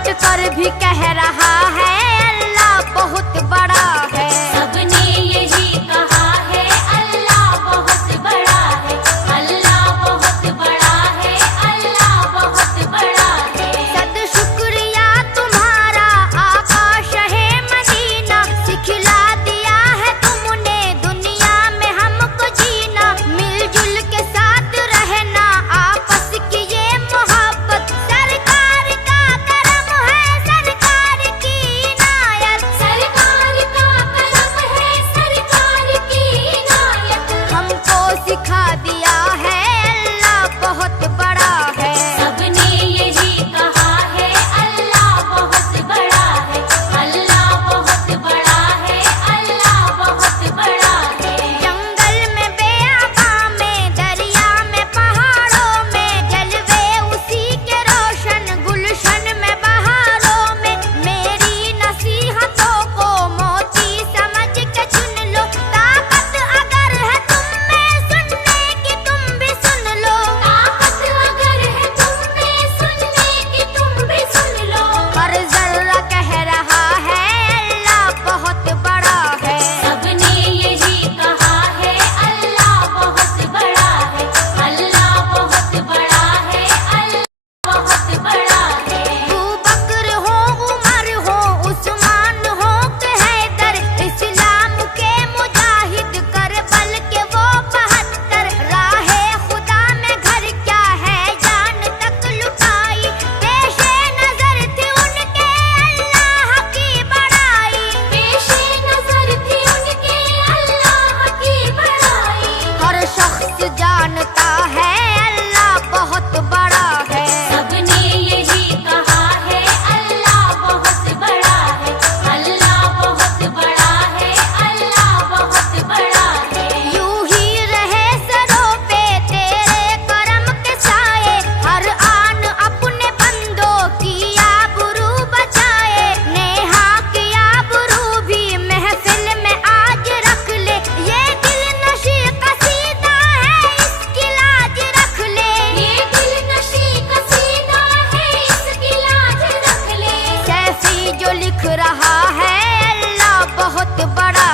डट कर भी कह रहा है अल्लाह बहुत बड़ा है। सबने यही कहा है अल्लाह बहुत बड़ा है, अल्लाह बहुत बड़ा है, अल्लाह बहुत बड़ा है। सद शुक्रिया तुम्हारा आका शहे मदीना, सिखला दिया है तुमने दुनिया में हमको जीना। मिलजुल के साथ रहना आपस की ये मोहब्बत, सरकार का करम है सरकार की इनायत। सरकार का करम है सरकार की इनायत। हमको सिखा दिया है अल्लाह बहुत बड़ा है। सबने यही कहा है अल्लाह बहुत बड़ा है, अल्लाह बहुत बड़ा है, अल्लाह बहुत बड़ा है। जंगल में बेआबा में दरिया में पहाड़ों में जलवे उसी के रोशन गुलशन में बहारों में। मेरी नसीहतों को मोती समझ के चुन लो, ताकत अगर है तुम में सुनने की तुम भी सुन लो। ताकत अगर है तुम में सुनने की तुम भी सुन लो। पर जर्रा कह रहा है अल्लाह बहुत बड़ा है। सबने यही कहा है अल्लाह बहुत बड़ा है, अल्लाह बहुत बड़ा है, अल्लाह बहुत बड़ा है। अबू बकर हो उमर हो उस्मान हो के हैदर, इस्लाम के मुजाहिद करबल के वो 72। राहे खुदा में घर क्या है जान तक लुटाई, पेशे नजर थी उनके अल्लाह की बड़ाई। पेशे नजर थी उनके अल्लाह की बड़ाई। हर शख्स जानता है अल्लाह बहुत बड़ा है। सबने यही कहा है अल्लाह बहुत बड़ा है, अल्लाह बहुत बड़ा है, अल्लाह बहुत बड़ा है। यूं ही रहे सरों पे तेरे करम के साए, हर आन अपने बंदों की आबरू बचाए। नेहा की आबरू भी महफिल में आज रख ले, ये दिल नशी कसीदा है इसकी लाज रख ले। ये दिल नशी कसीदा है इसकी लाज रख ले। सैफी जो लिख रहा है अल्लाह बहुत बड़ा